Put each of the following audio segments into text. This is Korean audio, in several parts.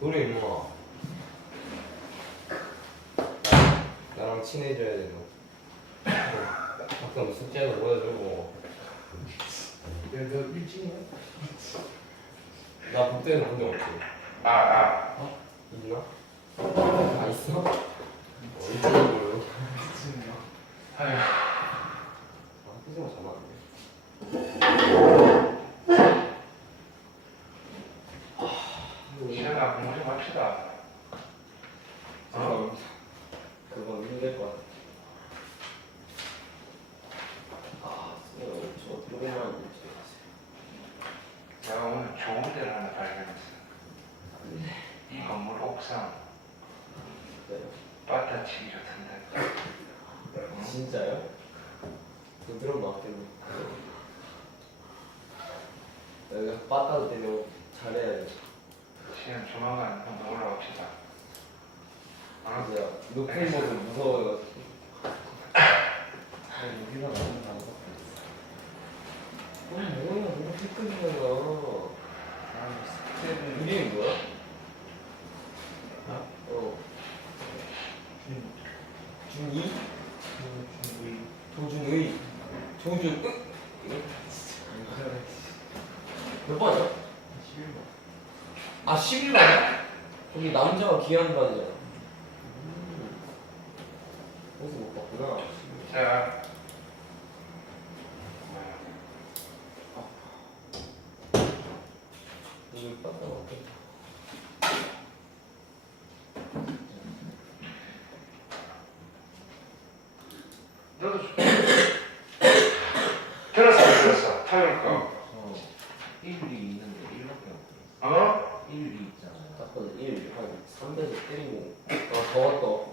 노래 임마. 나랑 친해져야 돼 너. 가끔 숙제도 보여주고. 너 일진이야? 나 그때는 본 적 없지. 어? 있나? 아 있어? 일주일 걸로. 일진이야. 아휴, 아 희생을 잡았네. 시현아 공부 좀 합시다. 어? 그건 힘들 것 같아. 아 선생님 저 어떻게 보면 내가 오늘 좋은 데를 하나 발견했어. 이 건물 옥상 바타 치기 좋던데. 진짜요? 부드러운 맛대로. 내가 빠따도 때문에 잘해야 돼. 시현 조만간 한번 올라옵시다. 어? 진짜 높은 곳은 무서워가지고. 여기가 너무 나고. 뭐야 너무 삐끗이잖아. 숙제는 이름이 뭐야? 어? 어 준이? 중의 도준의 조준 몇 번이야? 11번. 아 11번이야? 거기 남자가 귀한 반이잖아. 그래서 못 봤구나. 자, 이거 빠따 먹게. 너도 들었어 안 들었어? 토요일 거. 1, 2 있는데 1밖에 없어. 어? 1, 2 있잖아. 딱 봐도 1, 한 3배속 때리고. 아 더웠다.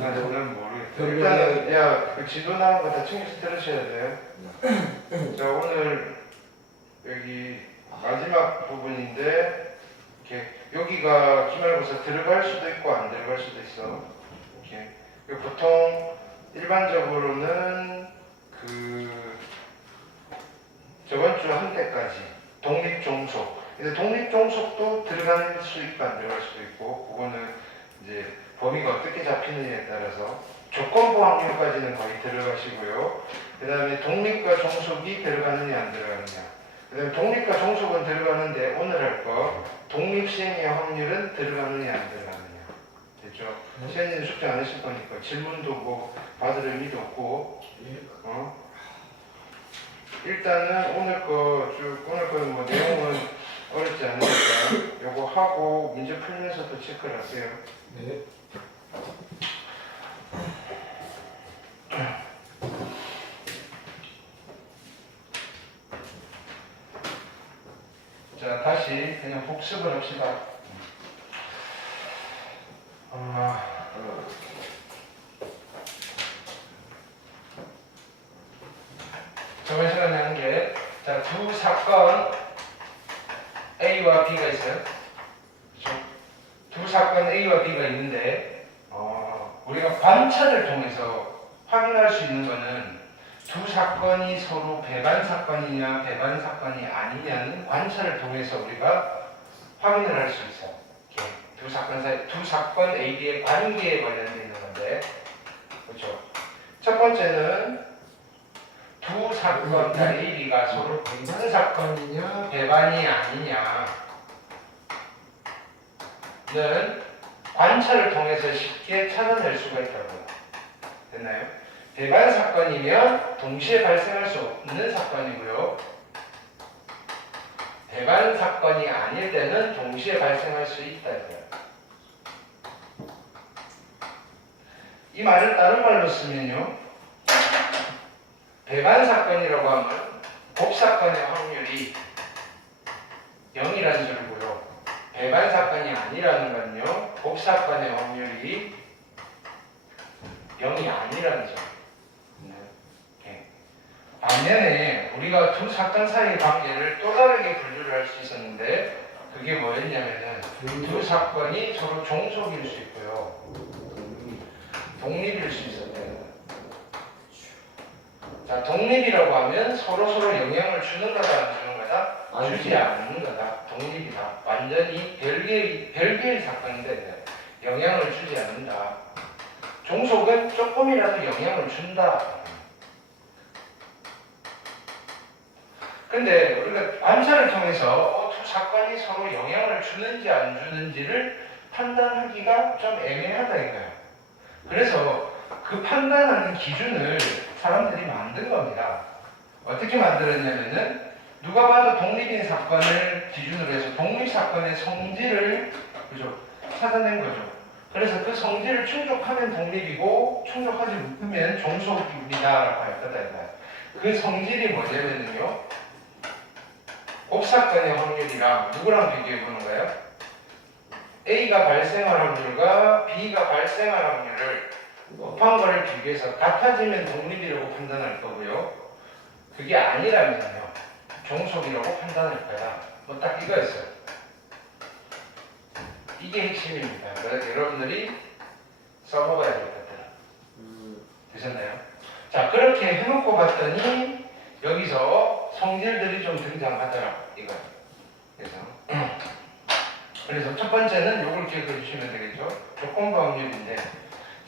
나는 모르겠다. 별로네. 일단은 야그 지도 나온 거 다 챙겨서 들으셔야 돼. 자 오늘 여기 마지막 부분인데 이렇게 여기가 기말고사 들어갈 수도 있고 안 들어갈 수도 있어. 이렇게 보통 일반적으로는 그 저번 주 한때까지 독립종속. 근데 독립종속도 들어갈 수 있고 안 들어갈 수도 있고 그거는 이제 범위가 어떻게 잡히느냐에 따라서 조건부 확률까지는 거의 들어가시고요. 그 다음에 독립과 종속이 들어가느냐 안 들어가느냐. 그 다음에 독립과 종속은 들어가는데 오늘 할 거 독립시행의 확률은 들어가느냐 안 들어가느냐. 됐죠? 시현이는 숙제 안 했을 거니까 질문도 뭐 받을 의미도 없고 일단은 오늘 거 내용은 어렵지 않으니까 요거 하고 문제 풀면서도 체크를 하세요. 네. 자, 다시 그냥 복습을 합시다. 저번 시간에 한 게, 자, 두 사건 A와 B가 있어요. 그렇죠? 두 사건 A와 B가 있는데, 우리가 관찰을 통해서 확인할 수 있는 거는 두 사건이 서로 배반 사건이냐 배반 사건이 아니냐는 관찰을 통해서 우리가 확인을 할 수 있어. 이렇게 두 사건 사이, 두 사건 A, B의 관계에 관련되어 있는 건데, 그렇죠? 첫 번째는 두 사건 A, B가 서로 배반 사건이냐 배반이 아니냐는 관찰을 통해서 쉽게 찾아낼 수가 있다고요. 됐나요? 배반 사건이면 동시에 발생할 수 없는 사건이고요. 배반 사건이 아닐 때는 동시에 발생할 수 있다. 이 말을 다른 말로 쓰면요. 배반 사건이라고 하면 곱사건의 확률이 0이라는 소리고요. 배반 사건이 아니라는 건요. 곱사건의 확률이 0이 아니라는 소리. 반면에 우리가 두 사건 사이의 관계를 또 다르게 분류를 할 수 있었는데 그게 뭐였냐면은 두 사건이 서로 종속일 수 있고요. 독립일 수 있었대요. 자, 독립이라고 하면 서로 영향을 주는 거다 안 주는 거다? 주지 않는 거다. 독립이다. 완전히 별개의 사건인데 영향을 주지 않는다. 종속은 조금이라도 영향을 준다. 근데 우리가 관찰을 통해서 두 사건이 서로 영향을 주는지 안 주는지를 판단하기가 좀 애매하다 이거예요. 그래서 그 판단하는 기준을 사람들이 만든 겁니다. 어떻게 만들었냐면은 누가 봐도 독립인 사건을 기준으로 해서 독립 사건의 성질을 그죠? 찾아낸 거죠. 그래서 그 성질을 충족하면 독립이고 충족하지 못하면 종속입니다라고 할 거다 이거예요. 그 성질이 뭐냐면요. 곱사건의 확률이랑 누구랑 비교해 보는 거예요? A가 발생할 확률과 B가 발생할 확률을 곱한 거를 비교해서 같아지면 독립이라고 판단할 거고요. 그게 아니라면요. 종속이라고 판단할 거다. 뭐 딱 이거였어요. 이게 핵심입니다. 그래서 여러분들이 써먹어야 될 것들. 되셨나요? 자, 그렇게 해놓고 봤더니 여기서 성질들이 좀 등장하더라. 이거. 그래서 첫 번째는 요걸 기억해 주시면 되겠죠. 조건부 확률인데,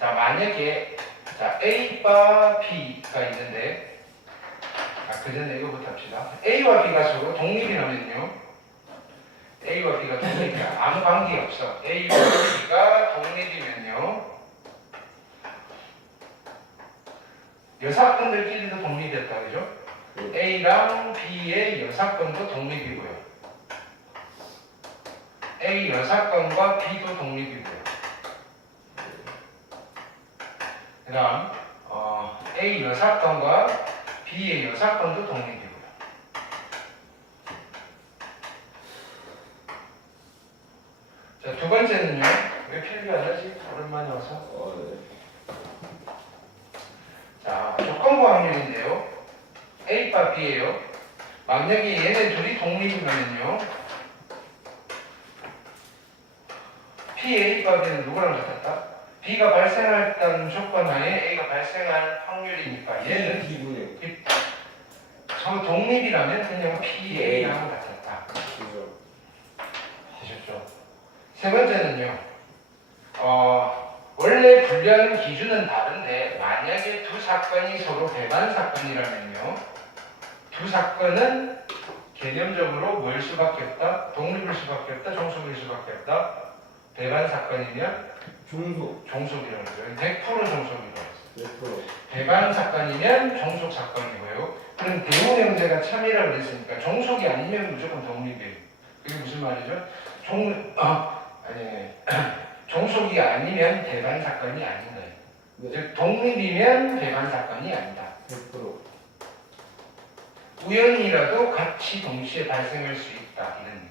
자, 만약에 자, A와 B가 있는데, 그 전에 이거부터 합시다. A와 B가 서로 독립이라면요. A와 B가 독립이야. 아무 관계 없어. A와 B가 독립이면요. 여사건들끼리도 독립이었다. 그죠? A랑 B의 여사건도 독립이고요. A 여사건과 B도 독립이고요. 그 다음 A 여사건과 B의 여사건도 독립이고요. 자, 두 번째는요. 왜 필기 안 하지? 오랜만에 와서. 네. 자, 조건부 확률인데요. A와 B예요. 만약에 얘네 둘이 독립이면요. P, A과 B는 누구랑 같았다? B가 발생했다는 조건 하에 A가 발생할 확률이니까 얘는 기분에 서로 독립이라면 그냥 P, A랑 같았다. 그죠. 되셨죠? 세 번째는요. 원래 분류하는 기준은 다른데 만약에 두 사건이 서로 배반 사건이라면요. 두 사건은 개념적으로 뭐일 수밖에 없다? 독립일 수밖에 없다? 종속일 수밖에 없다? 배반 사건이면 종속이라고 그러죠. 100% 종속이라고 했어요. 100%. 배반 사건이면 종속 사건이고요. 그럼 대우 형제가 참이라고 그랬으니까 종속이 아니면 무조건 독립이에요. 그게 무슨 말이죠? 종속이 아니면 배반 사건이 아닌 거예요. 네. 즉 독립이면 배반 사건이 아니다. 100%. 우연이라도 같이 동시에 발생할 수 있다. 이런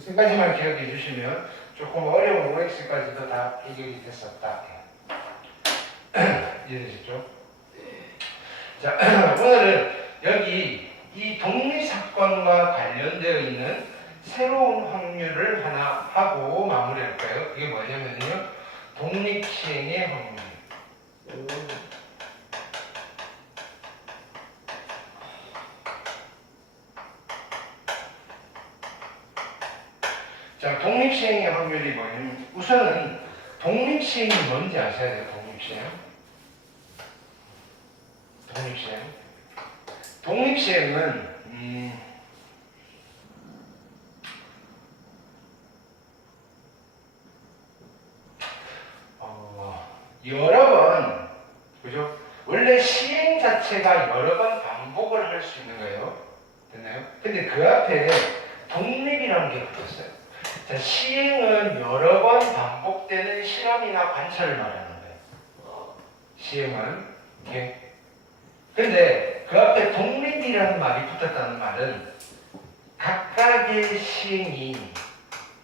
세 가지만 기억해 주시면 조금 어려운 OX까지도 다 해결이 됐었다. 이해되셨죠? 자, 오늘은 여기 이 독립사건과 관련되어 있는 새로운 확률을 하나 하고 마무리할까요? 이게 뭐냐면요. 독립시행의 확률. 자, 독립시행의 확률이 뭐냐면 우선은 독립시행이 뭔지 아셔야 돼요. 독립시행은 여러 번, 그죠? 원래 시행 자체가 여러 번 반복을 할 수 있는 거예요. 됐나요? 근데 그 앞에 독립이라는 게 붙었어요. 자, 시행은 여러 번 반복되는 실험이나 관찰을 말하는 거예요. 시행은. 오케이? 근데 그 앞에 독립이라는 말이 붙었다는 말은 각각의 시행이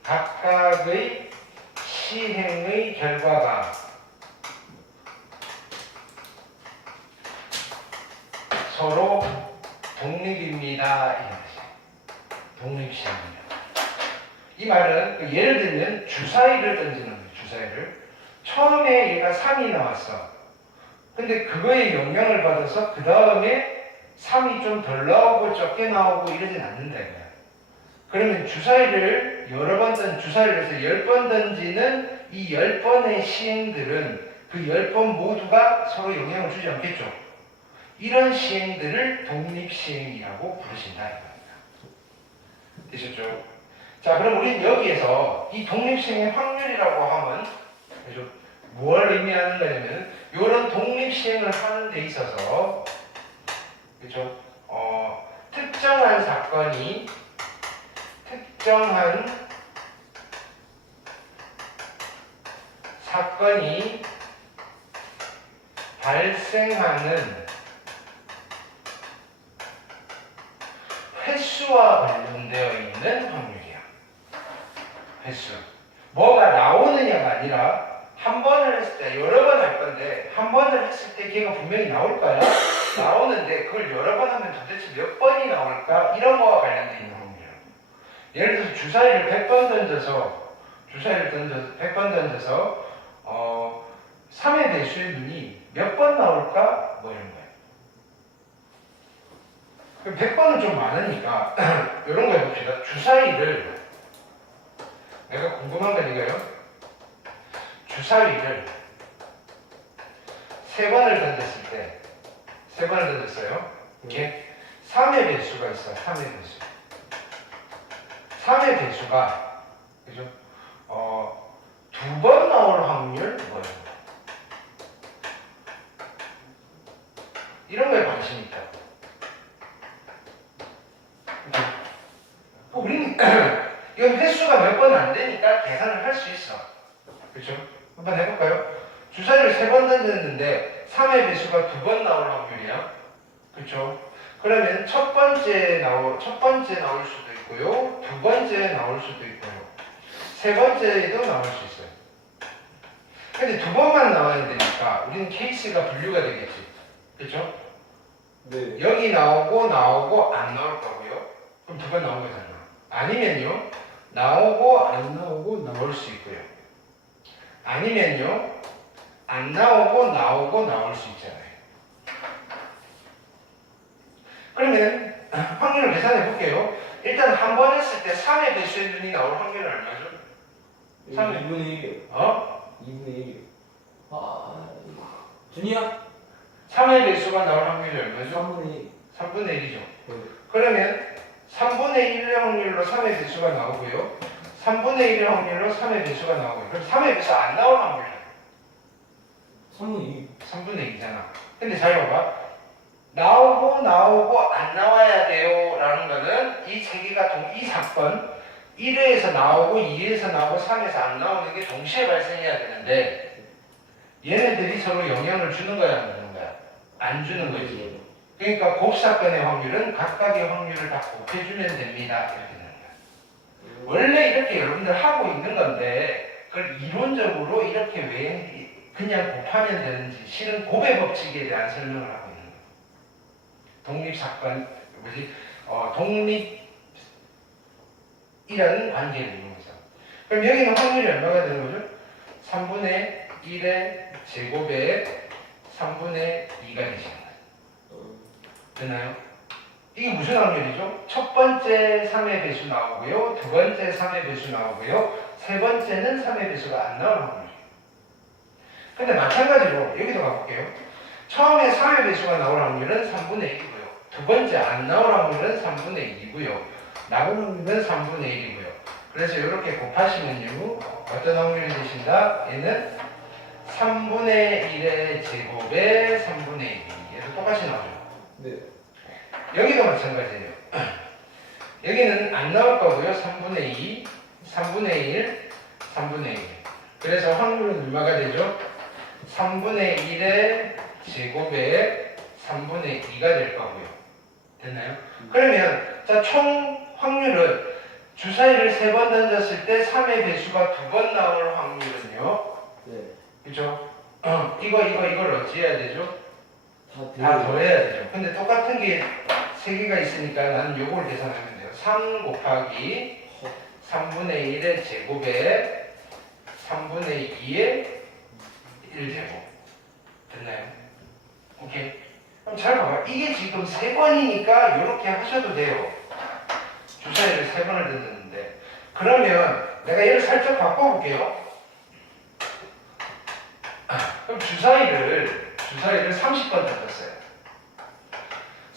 각각의 시행의 결과가 서로 독립입니다. 이런 뜻이에요. 독립시행입니다. 이 말은 예를 들면 주사위를 던지는 거예요. 주사위를. 처음에 얘가 3이 나왔어. 근데 그거에 영향을 받아서 그 다음에 3이 좀 덜 나오고 적게 나오고 이러진 않는다. 그러면 주사위를 여러 번 주사위를 해서 10번 던지는 이 10번의 시행들은 그 10번 모두가 서로 영향을 주지 않겠죠. 이런 시행들을 독립시행이라고 부르신다. 되셨죠? 자, 그럼 우리는 여기에서 이 독립시행의 확률이라고 하면 그죠? 뭘 의미하는 거냐면 이런 독립시행을 하는 데 있어서 그죠? 특정한 사건이 발생하는 횟수와 관련되어 있는 확률이야. 횟수. 뭐가 나오느냐가 아니라 한 번을 했을 때 여러 번 할 건데 한 번을 했을 때 걔가 분명히 나올 거야. 나오는데 그걸 여러 번 하면 도대체 몇 번이 나올까? 이런 거와 관련되어 있는 확률이야. 예를 들어서 주사위를 100번 던져서 100번 던져서 3의 배수의 눈이 몇 번 나올까? 뭐 이런 거예요. 100번은 좀 많으니까 이런 거 해봅시다. 주사위를 내가 궁금한 건 이거예요. 주사위를 3번을 던졌을 때 3번을 던졌어요. 이게 3의 배수가 있어요. 3의 배수. 3의 배수가 그죠? 2번 나올 확률 뭐예요? 이런 거에 관심이 있다. 우리는 이건 횟수가 몇 번 안 되니까 계산을 할 수 있어. 그렇죠? 한번 해볼까요? 주사위를 3번 던졌는데 3의 배수가 2번 나올 확률이야. 그렇죠? 그러면 첫 번째 나올 수도 있고요. 두 번째 나올 수도 있고요. 세 번째도 나올 수 있어요. 근데 2번만 나와야 되니까 우리는 케이스가 분류가 되겠지. 그렇죠? 네. 여기 나오고 안 나올 거고요. 그럼 2번 나온 거잖아. 아니면요. 나오고 안 나오고 나올 수 있고요. 아니면요. 안 나오고 나올 수 있잖아요. 그러면 확률을 계산해 볼게요. 일단 한 번 했을 때 3의 배수의 눈이 나올 확률은 얼마죠? 2분의 1이요. 2분의 1이요. 준이야? 3의 배수가 나올 확률이 얼마죠? 3분의 1. 3분의 1이죠. 네. 그러면 3분의 1의 확률로 3의 배수가 나오고요. 3분의 1의 확률로 3의 배수가 나오고요. 그럼 3의 배수 안 나올 확률은? 3분의 2. 3분의 2잖아. 근데 잘 봐봐. 나오고 안 나와야 돼요 라는 거는 이 세 개가 이 사건 1회에서 나오고 2회에서 나오고 3회에서 안 나오는 게 동시에 발생해야 되는데 얘네들이 서로 영향을 주는 거야 안 주는 거야? 안 주는 거지. 그러니까 곱사건의 확률은 각각의 확률을 다 곱해주면 됩니다. 이렇게 되는 거야. 원래 이렇게 여러분들 하고 있는 건데 그걸 이론적으로 이렇게 왜 그냥 곱하면 되는지 실은 곱의 법칙에 대한 설명을 하고 있는 거예요. 독립사건 독립이라는 관계를 이루는 거죠. 그럼 여기는 확률이 얼마가 되는 거죠? 3분의 1의 제곱에 3분의 2가 되시는 거예요. 되나요? 이게 무슨 확률이죠? 첫 번째 3의 배수 나오고요. 두 번째 3의 배수 나오고요. 세 번째는 3의 배수가 안 나오는 확률이에요. 근데 마찬가지로 여기도 가볼게요. 처음에 3의 배수가 나올 확률은 3분의 1이고요. 두 번째 안 나올 확률은 3분의 2이고요. 나올 확률은 3분의 1이고요. 그래서 이렇게 곱하시면요. 어떤 확률이 되신다? 얘는 3분의 1의 제곱에 3분의 2. 얘도 똑같이 나오죠. 네. 여기도 마찬가지예요. 여기는 안 나올 거고요. 3분의 2, 3분의 1, 3분의 1. 그래서 확률은 얼마가 되죠? 3분의 1의 제곱에 3분의 2가 될 거고요. 됐나요? 그러면 자, 총 확률은 주사위를 3번 던졌을 때 3의 배수가 2번 나올 확률은요. 네. 그죠? 이걸 어찌해야 되죠? 다 다 더해야 되죠. 근데 똑같은 게 3개가 있으니까 나는 요걸 계산하면 돼요. 3 곱하기 3분의 1의 제곱에 3분의 2의 1제곱. 됐나요? 오케이. 그럼 잘 봐봐. 이게 지금 3번이니까 이렇게 하셔도 돼요. 주사위를 3번을 던졌는데 그러면 내가 얘를 살짝 바꿔볼게요. 그럼 주사위를 30번 던졌어요.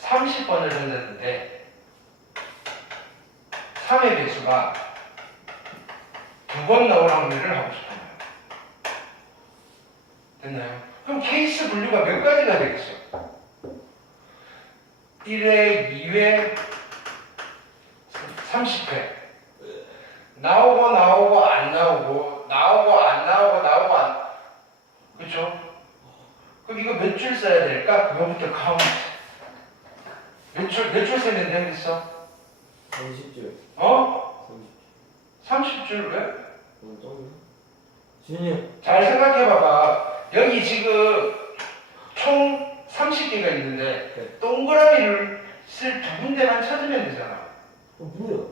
30번을 던졌는데 3의 배수가 2번 나올 확률을 하고 싶어요. 됐나요? 그럼 케이스 분류가 몇 가지가 되겠어? 1회, 2회, 30회. 나오고 안 나오고 나오고 안. 그쵸? 그럼 이거 몇 줄 써야 될까? 그거부터 카운트. 몇 줄 쓰면 되겠어? 30줄. 어? 30줄 왜? 주님. 잘 생각해봐봐. 여기 지금 총 30개가 있는데 네. 동그라미를 쓸 2군데만 찾으면 되잖아. 뭐야?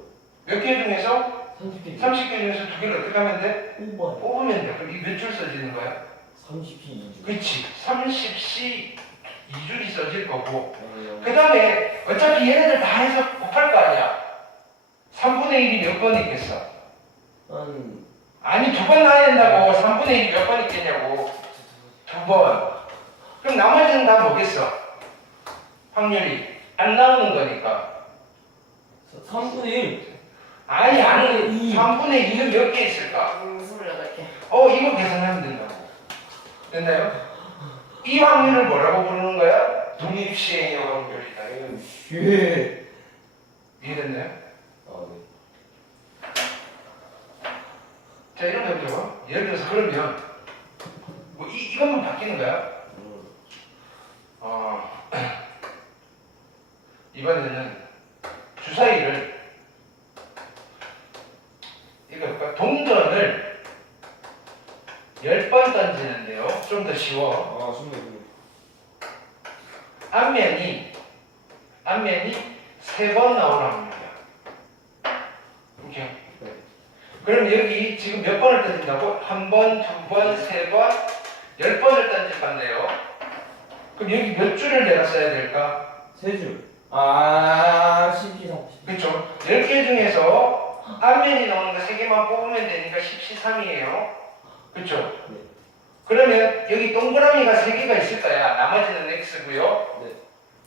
몇 개 중에서? 30개. 30개 중에서 2개를 어떻게 하면 돼? 5번. 뽑으면 돼. 그럼 이 몇 줄 써지는 거야? 30피 2줄. 그치. 30씩 2줄이 써질 거고 그 다음에 어차피 얘네들 다 해서 곱할 거 아니야. 3분의 1이 몇 번 있겠어? 아니 2번 나야 된다고. 3분의 1이 몇 번 있겠냐고. 2번. 그럼 나머지는 다 뭐겠어? 확률이 안 나오는 거니까. 3분의 1. 아니 안 2. 3분의 2는 몇 개 있을까? 28개. 이거 계산하면 된다고. 됐나요? 이 확률을 뭐라고 부르는 거야? 독립시행의 확률이다. 쉐. 이해됐나요? 아, 네. 자 이런 거 해보자. 예를 들어서 그러면 뭐 이것만 바뀌는 거야. 이번에는 주사위를 이거 볼까? 동전을 10번 던지는데요. 좀 더 쉬워. 아, 쉽네. 앞면이 3번 나올 확률이야. 오케이. 네. 그럼 여기 지금 몇 번을 던진다고? 1번, 2번, 3번, 10번을 던질 건데요. 그럼 여기 몇 줄을 내가 써야 될까? 3줄. 아, 10피 30. 그렇죠. 10개 중에서 앞면이 나오는 거 3개만 뽑으면 되니까 10C3이에요. 그렇죠? 네. 그러면 여기 동그라미가 3개가 있을 거야. 나머지는 X고요. 네.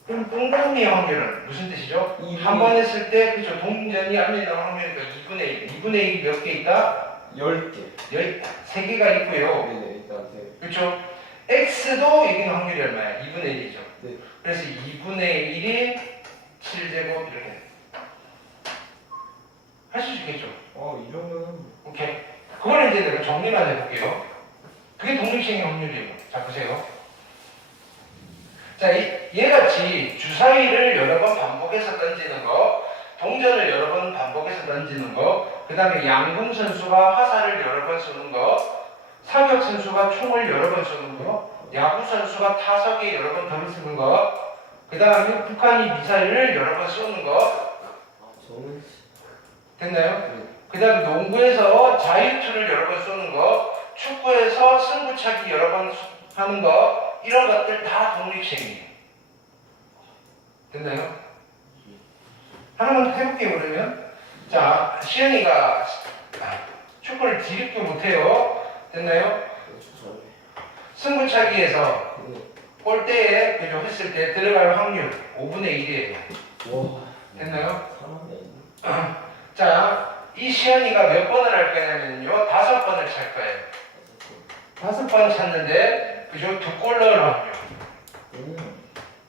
그럼 동그라미의 확률은 무슨 뜻이죠? 한 번 했을 때 그렇죠. 동전이 앞면이 나오는 확률이니까 2분의 1. 2분의 1이 몇 개 있다? 10개. 3개가 있고요. 네네, 일단 세. 그렇죠? X도 여기는 확률이 얼마야? 2분의 1이죠. 네. 그래서 2분의 1이 7제곱 이렇게 할 수 있겠죠? 이 정도는. 오케이. 그걸 이제 내가 정리만 해볼게요. 그게 독립시행의 확률이에요. 자, 보세요. 자, 얘같이 주사위를 여러 번 반복해서 던지는 거, 동전을 여러 번 반복해서 던지는 거, 그 다음에 양궁 선수가 화살을 여러 번 쏘는 거, 사격 선수가 총을 여러 번 쏘는 거, 야구 선수가 타석에 여러 번 던을 쓰는 거, 그 다음에 북한이 미사일을 여러 번 쏘는 거, 저는. 됐나요? 네. 그 다음에 농구에서 자유투를 여러 번 쏘는 거, 축구에서 승부차기 여러 번 하는 거, 이런 것들 다 독립시행이에요. 됐나요? 하나만 해볼게요, 그러면. 자, 시연이가 축구를 뒤집게 못해요. 됐나요? 승부차기에서 네. 골대에 그죠 했을 때 들어갈 확률 5분의 1이에요. 와. 됐나요? 사람이 아니네. 자, 이 시연이가 몇 번을 할 거냐면요. 5번을 찰 거예요. 5번 찾는데 그죠? 2골 넣을 확률.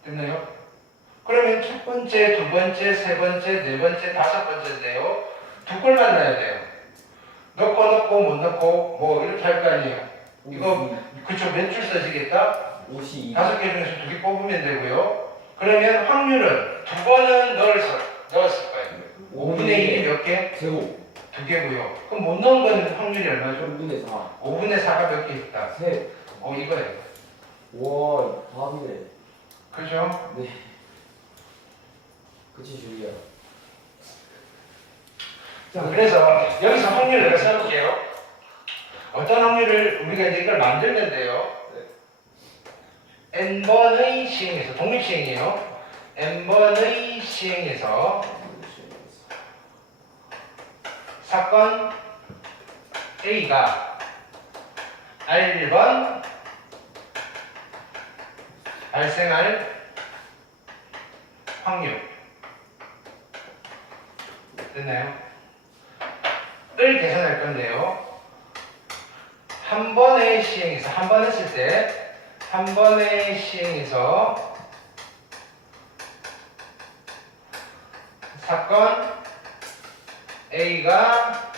됐나요? 그러면 첫 번째, 두 번째, 세 번째, 네 번째, 5번째인데요. 2골만 넣어야 돼요. 넣고 못 넣고 뭐 이렇게 할 거 아니에요. 이거 그쵸? 몇 줄 써지겠다? 52. 5개 중에서 2개 뽑으면 되고요. 그러면 확률은 2번은 넣었을 거예요. 5분의 1이 몇 개? 제곱. 2개고요. 그럼 못 넣은 거는 확률이 얼마죠? 3분의 4. 5분의 4가 몇 개 있다? 셋. 이거예요. 와, 답이네. 그죠? 네. 그치, 줄이야. 자, 그래서 여기서 확률을 내가 써볼게요. 어떤 확률을 우리가 이제 이걸 만들는데요. n번의 시행에서, 독립시행이에요. n번의 시행에서 사건 A가 R1번 발생할 확률 됐나요? 을 계산할 건데요. 한 번의 시행에서 한 번 했을 때 한 번의 시행에서 사건 A가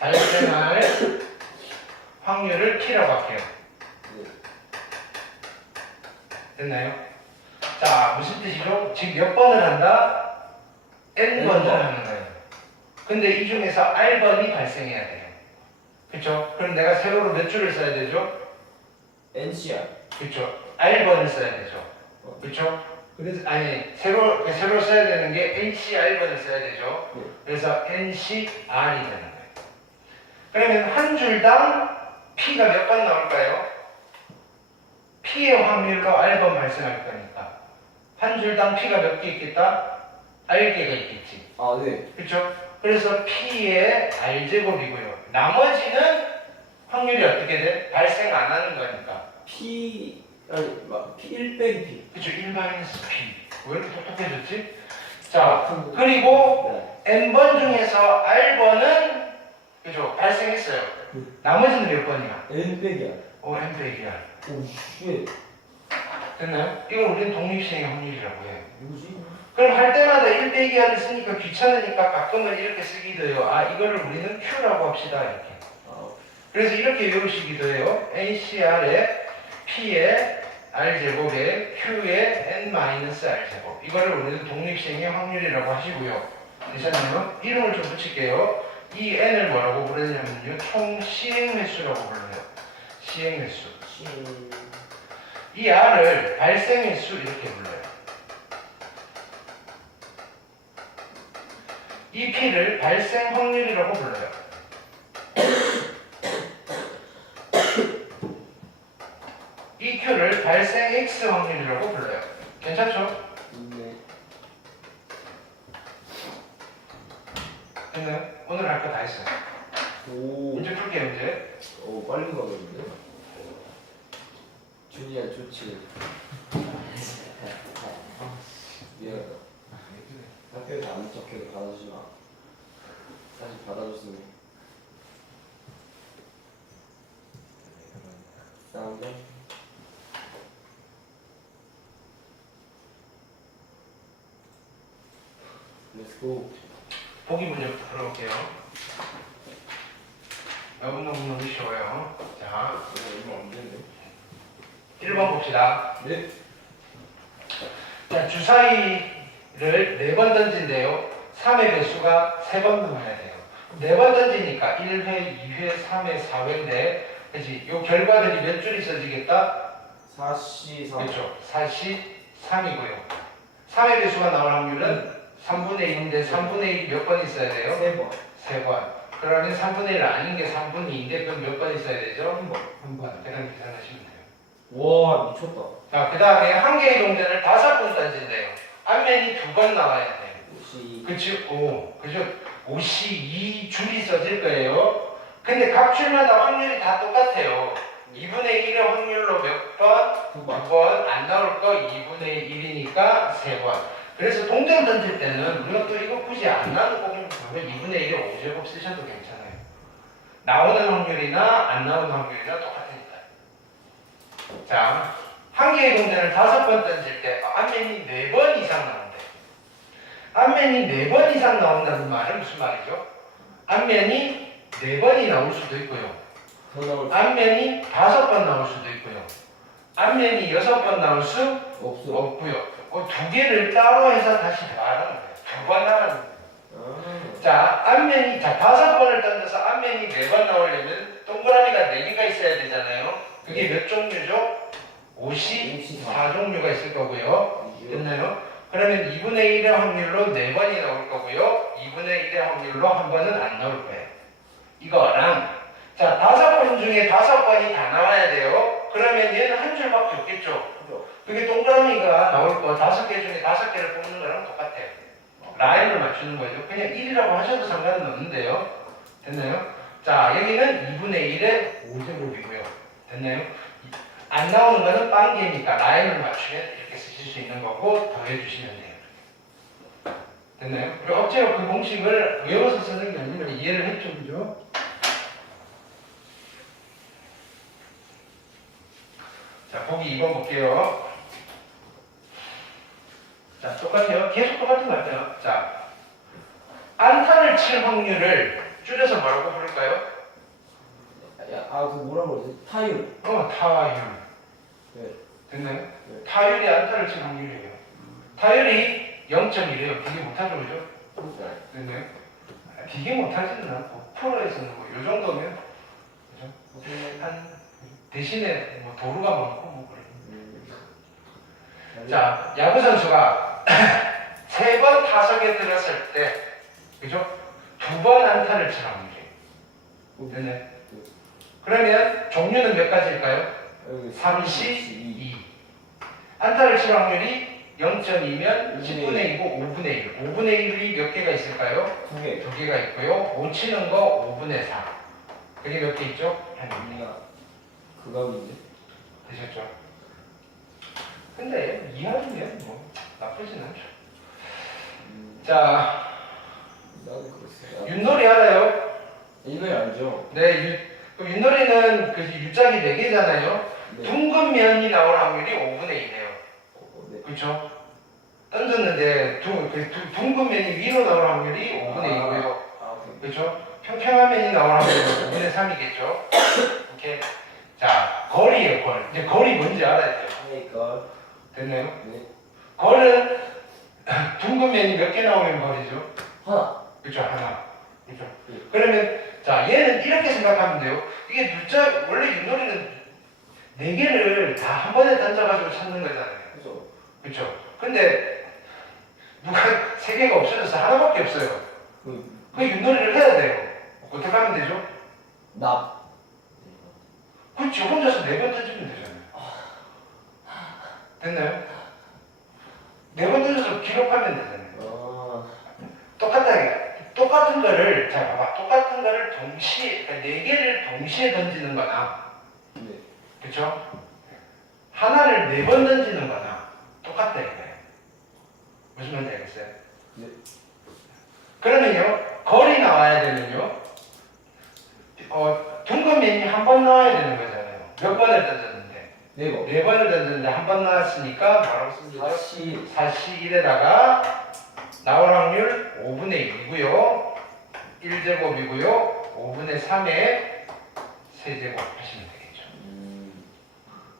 발생할 확률을 T라고 할게요. 네. 됐나요? 자, 무슨 뜻이죠? 지금 몇 번을 한다? N번을 하는 거예요. 근데 이 중에서 R번이 발생해야 돼요. 그쵸? 그럼 내가 세로로 몇 줄을 써야 되죠? NCR. 그쵸? R번을 써야 되죠. 그쵸? 그래서, 아니, 세로 써야 되는 게 NCR번을 써야 되죠. 네. 그래서 NCR이 되는 거예요. 그러면 한 줄당 P가 몇 번 나올까요? P의 확률로 R번 발생할 거니까 한 줄당 P가 몇 개 있겠다? R개가 있겠지. 아, 네. 그렇죠? 그래서 P의 R제곱이고요. 나머지는 확률이 어떻게 돼? 발생 안 하는 거니까. P, 아니, P 1 빼기 P. 그렇죠? 1 마이너스 P. 왜 이렇게 똑똑해졌지? 자, 그리고 네. N번 중에서 R번은 그죠? 발생했어요. 나머지는 몇 번이야? N 빼기야. N 빼기야. 오, 쉣. 됐나요? 이걸 우리는 독립시행의 확률이라고 해요. 누구지? 그럼 할 때마다 1 빼기 R을 쓰니까 귀찮으니까 가끔은 이렇게 쓰기도 해요. 아, 이거를 우리는 Q라고 합시다. 이렇게. 아, 그래서 이렇게 외우시기도 해요. NCR에 P의 R제곱에 Q의 N-R제곱. 이거를 우리는 독립시행의 확률이라고 하시고요. 되셨나요? 이름을 좀 붙일게요. 이 N을 뭐라고 부르냐면요. 총 시행횟수라고 불러요. 시행횟수. 이 R을 발생횟수 이렇게 불러요. 이 P를 발생 확률이라고 불러요. 이 Q를 발생 X 확률이라고 불러요. 괜찮죠? 네. 됐나요? 오늘 할 거 다 했어요. 오, 문제 풀게요, 이제. 오, 빨리 가겠는데? 준이야, 좋지. 미안하다. 학교에서 안 적혀도 받아주지 마. 사실 받아줬으면. 싸운데? 렛츠고. 보기 문제부터 풀어볼게요. 너무너무 쉬워요. 자, 이거 언제인데? 1번 봅시다. 네? 자, 주사위를 4번 던진대요. 3의 배수가 3번 나와야 돼요. 4번 던지니까 1회, 2회, 3회, 4회인데, 그치? 요 결과들이 몇 줄이 써지겠다? 4C 3. 그렇죠. 4시 3이고요. 3의 배수가 나올 확률은 3분의 1인데 3분의 1이 몇 번 있어야 돼요? 3번. 3번. 그러면 3분의 1 아닌 게 3분의 2인데 그럼 몇 번 있어야 되죠? 1번. 한 번. 그 다음 계산하시면 돼요. 와, 미쳤다. 자, 그 다음에 한 개의 동전을 5번 던진대요. 앞면이 2번 나와야 돼요. 혹시 그치? 그죠? 옷이 2줄이 써질 거예요. 근데 각 줄마다 확률이 다 똑같아요. 2분의 1의 확률로 몇 번? 2번. 2번. 안 나올 거 2분의 1이니까 3번. 그래서 동전 던질 때는 우리가 또 이거 굳이 안 나오는 거 2분의 1의 5제곱 쓰셔도 괜찮아요. 나오는 확률이나 안 나오는 확률이나 똑같으니까. 자, 한 개의 동전을 5번 던질 때 앞면이 4번 이상 나온대. 앞면이 4번 이상 나온다는 말은 무슨 말이죠? 앞면이 4번이 나올 수도 있고요. 더 나올 앞면이 5번 나올 수도 있고요. 앞면이 6번 나올 수 없어. 없고요. 두 개를 따로 해서 다시 말하는 거예요. 2번 나가는 거예요. 아, 자, 앞면이, 5번을 던져서 앞면이 4번 나오려면 동그라미가 4개가 있어야 되잖아요. 그게 몇 종류죠? 54종류가 있을 거고요. 됐나요? 그러면 2분의 1의 확률로 4번이 나올 거고요. 2분의 1의 확률로 한 번은 안 나올 거예요. 이거랑, 자, 5번 중에 5번이 다 나와야 돼요. 그러면 얘는 한 줄밖에 없겠죠. 그게 동그라미가 나올 거 5개 중에 5개를 뽑는 거랑 똑같아요. 라인을 맞추는 거죠. 그냥 1이라고 하셔도 상관은 없는데요. 됐나요? 자, 여기는 2분의 1의 5제곱이고요. 됐나요? 안 나오는 거는 빵개니까 라인을 맞추면 이렇게 쓰실 수 있는 거고 더해주시면 돼요. 됐나요? 그리고 억지로 그 공식을 외워서 쓰는 게 아니라 이해를 했죠, 그죠? 자, 보기 2번 볼게요. 자, 똑같아요. 계속 똑같은 거 같아요. 자, 안타를 칠 확률을 줄여서 뭐라고 부를까요? 그 뭐라고 그러지? 타율. 타율. 네. 됐나요? 네. 타율이 안타를 칠 확률이에요. 타율이 0.1이에요. 되게 못하죠, 그죠? 됐나요? 되게 못하지는 않고 프로에서는 뭐 요 정도면 그죠? 한 대신에 뭐 도루가 많고 뭐 그래요. 자, 야구 선수가 3번 타석에 들었을 때, 그죠? 2번 안타를 칠 확률이에요. 됐네. 그러면 종류는 몇 가지일까요? 32. 안타를 칠 확률이 0.2면 10분의 2고 5분의 1. 5분의 1이 몇 개가 있을까요? 2개. 2개가 있고요. 못 치는 거 5분의 4. 그게 몇 개 있죠? 한 2개. 그감인데. 되셨죠? 근데 이하면 뭐 나쁘진 않죠. 자, 나도 그랬어요. 윷놀이 알아요? 이거 알죠? 네, 윷놀이는 그 U짝이 4개잖아요. 네. 둥근 면이 나올 확률이 5분의 1이에요. 네. 그렇죠? 던졌는데 둥근 면이 위로 나올 확률이 5분의 2고요. 오케이. 그렇죠? 평평한 면이 나올 확률이 5분의 3이겠죠? 오케이. 자, 거리예요, 걸. 이제 거리 뭔지 알아야 돼요. 그러니까. 됐나요? 네. 걸은 둥근 면이 몇 개 나오면 거리죠? 하나. 그렇죠, 하나. 그렇죠. 네. 그러면 자, 얘는 이렇게 생각하면 돼요. 이게 원래 윷놀이는 4개를 다 한 번에 던져가지고 찾는 거잖아요. 그죠? 그렇죠. 근데 누가 3개가 없어져서 하나밖에 없어요. 그 윷놀이를 해야 돼요. 어떻게 하면 되죠? 납. 그렇죠. 혼자서 4번 던지면 되잖아요. 됐나요? 4번 던져서 기록하면 되잖아요. 똑같은 거를, 자, 봐봐. 똑같은 거를 동시에, 그러니까 4개를 동시에 던지는 거나, 네. 그쵸? 하나를 4번 던지는 거나, 똑같다 이거예요. 무슨 말인지 알겠어요? 네. 그러면요, 거리 나와야 되면요, 둥근 면이 한 번 나와야 되는 거잖아요. 몇 번을 던졌는데? 네 번. 4번을 던졌는데 한 번 나왔으니까, 뭐라고 쓰면 되죠? 4C1에다가, 나올 확률 5분의 2고요. 1제곱이고요. 5분의 3에 세제곱 하시면 되겠죠.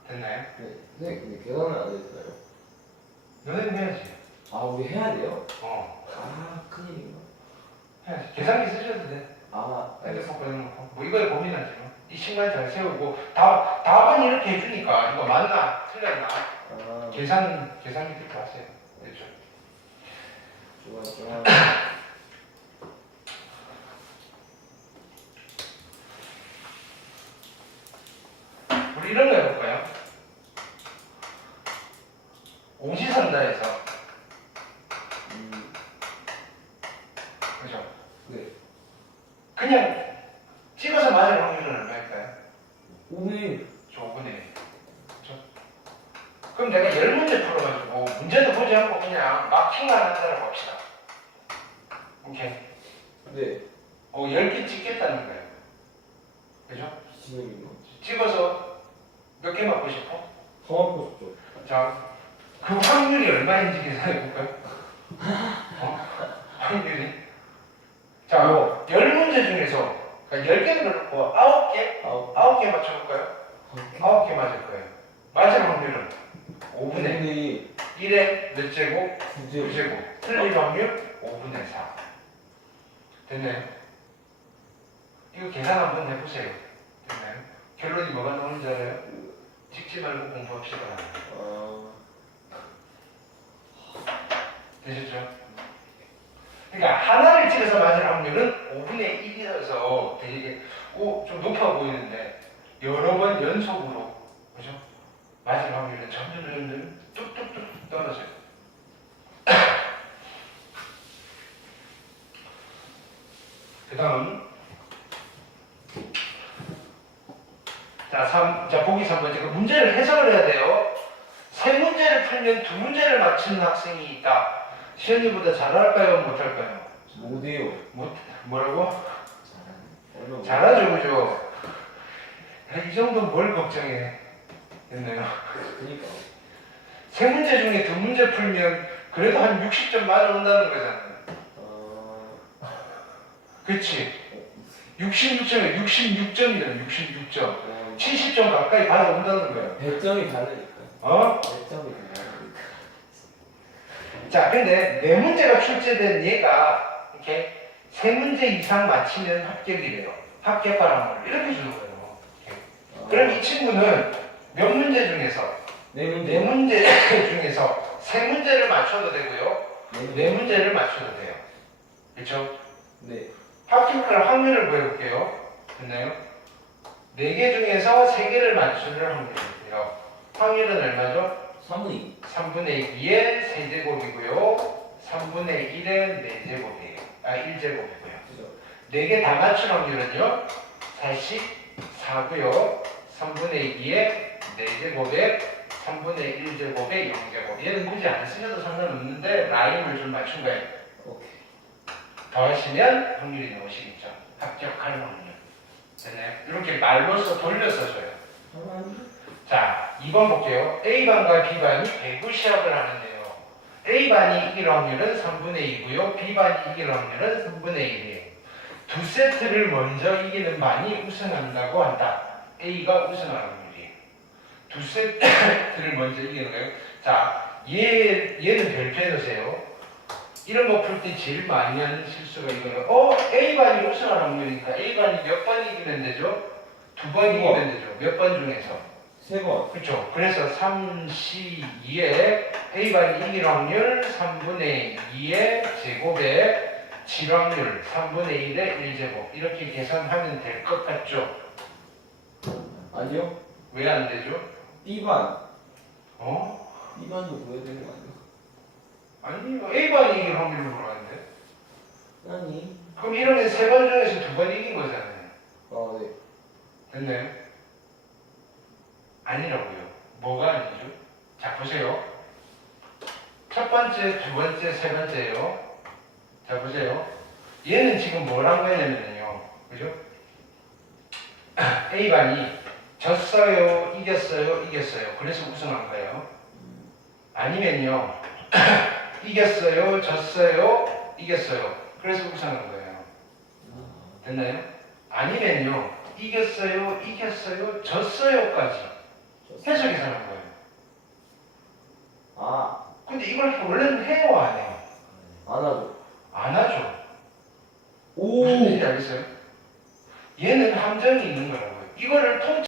됐나요? 네. 선생님, 근데 계산은 안 해도 되나요? 너는 해야지. 우리 해야 돼요? 큰일인가? 해야지. 계산기 쓰셔도 돼. 핸드폰 꺼내놓고. 뭐 이거에 고민하지 마. 이 시간 잘 세우고, 답은 이렇게 해주니까, 이거 맞나? 틀렸나? 계산기 듣고 하세요. 됐죠? 좋아. 우리 이런 거 해볼까요? 오지선다에서 그죠? 네. 그냥 찍어서 맞을 확률은 얼마일까요? 5분의 5분의 1. 그죠? 그럼 내가 10문제 풀어가지고 문제도 보지 않고 그냥 마킹만 한다고 합시다. 오케이. 네. 10개 찍겠다는 거예요. 그죠? 지금인 거. 찍어서 몇 개 맞고 싶어? 더 먹고 싶죠. 자, 그 확률이 얼마인지 계산해 볼까요? 확률이? 자, 10문제 중에서, 그러니까 10개를 넣고 9개? 9개 맞춰볼까요? 9개 맞을 거예요. 맞을 확률은 5분의 1에 몇 제곱? 9제곱. 틀릴 확률 5분의 4. 됐나요? 이거 계산 한번 해보세요. 됐나요? 결론이 뭐가 나오는지 알아요? 찍지 말고 공부합시다. 되셨죠? 그러니까 하나를 찍어서 맞을 확률은 5분의 1이라서 되게 좀 높아 보이는데 여러 번 연속으로 그죠? 맞을 확률은 점점 뚝뚝뚝 떨어져요. 그 다음 자, 보기 3번째 그 문제를 해석을 해야 돼요. 세 문제를 풀면 두 문제를 맞추는 학생이 있다. 시현이보다 잘할까요? 못할까요? 못해요. 뭐라고? 얼마 잘하죠, 그죠? 이 정도는 뭘 걱정해. 됐나요? 그니까. 세 문제 중에 두 문제 풀면 그래도 한 60점 맞아온다는 거잖아요. 그치? 66점에 66점이잖아, 66점. 70점 가까이 받아온다는 거예요. 100점이 다르니까. 어? 100점이 다르니까. 자, 근데 네 문제가 출제된 얘가 이렇게 세 문제 이상 맞히면 합격이래요. 합격 바람을 이렇게 주는 거예요. 이렇게. 그럼 이 친구는 몇 문제 중에서 네 문제. 네 문제 중에서 세 문제를 맞춰도 되고요. 네 문제를 맞춰도 돼요. 그렇죠? 네. 합격할 확률을 보여볼게요. 됐나요? 4개 중에서 3개를 맞추는 확률이에요. 확률은 얼마죠? 3분의 3분의 2의 세제곱이고요. 3분의 1의 4제곱이에요. 1제곱이고요. 4개 다 맞춘 확률은요. 44고요. 3분의 2의 4제곱에 3분의 1제곱에 0제곱. 얘는 문제 안 쓰셔도 상관없는데 라인을 좀 맞춘 거예요. 오케이. 더하시면 확률이 나오시겠죠. 합격할 확률. 됐나요? 이렇게 말로써 돌려서 줘요. 자, 2번 볼게요. A반과 B반이 배구 시합을 하는데요. A반이 이길 확률은 3분의 2고요. B반이 이길 확률은 3분의 1이에요. 두 세트를 먼저 이기는 반이 우승한다고 한다. A가 우승할 확률이에요. 두 세트를 먼저 이기는 거예요. 자, 얘는 별표해 놓으세요. 이런 거 풀 때 제일 많이 하는 실수가 이거예요. A반이 우승할 확률이니까 A반이 몇 번 이기면 되죠? 2번 이기면 되죠. 몇 번 중에서? 3번. 그렇죠. 그래서 3C2에 A반이 이길 확률 3분의 2의 제곱에 질확률 3분의 1의 1제곱 이렇게 계산하면 될 것 같죠? 아니요. 왜 안 되죠? B반. 어? B반도 보여야 되는 거 아니야? 아니 A반이 이길 확률을 물어봤는데 아니. 그럼 이러면 3번 중에서 2번 이긴 거잖아요. 아, 네. 됐나요? 아니라고요. 뭐가 아니죠? 자, 보세요. 첫 번째, 두 번째, 세 번째예요. 자, 보세요. 얘는 지금 뭘 한 거냐면요. 그죠? A반이 졌어요, 이겼어요, 이겼어요. 그래서 우승한 거예요. 아니면요. 이겼어요, 졌어요, 이겼어요. 그래서 우승한 거예요. 됐나요? 아니면요. 이겼어요, 이겼어요, 졌어요까지 해서 계산한 거예요. 아, 근데 이걸 원래는 해요, 안 해요? 안 하죠. 안 하죠. 오! 무슨 얘기인지 알겠어요? 얘는 함정이 있는 거라고요. 이거를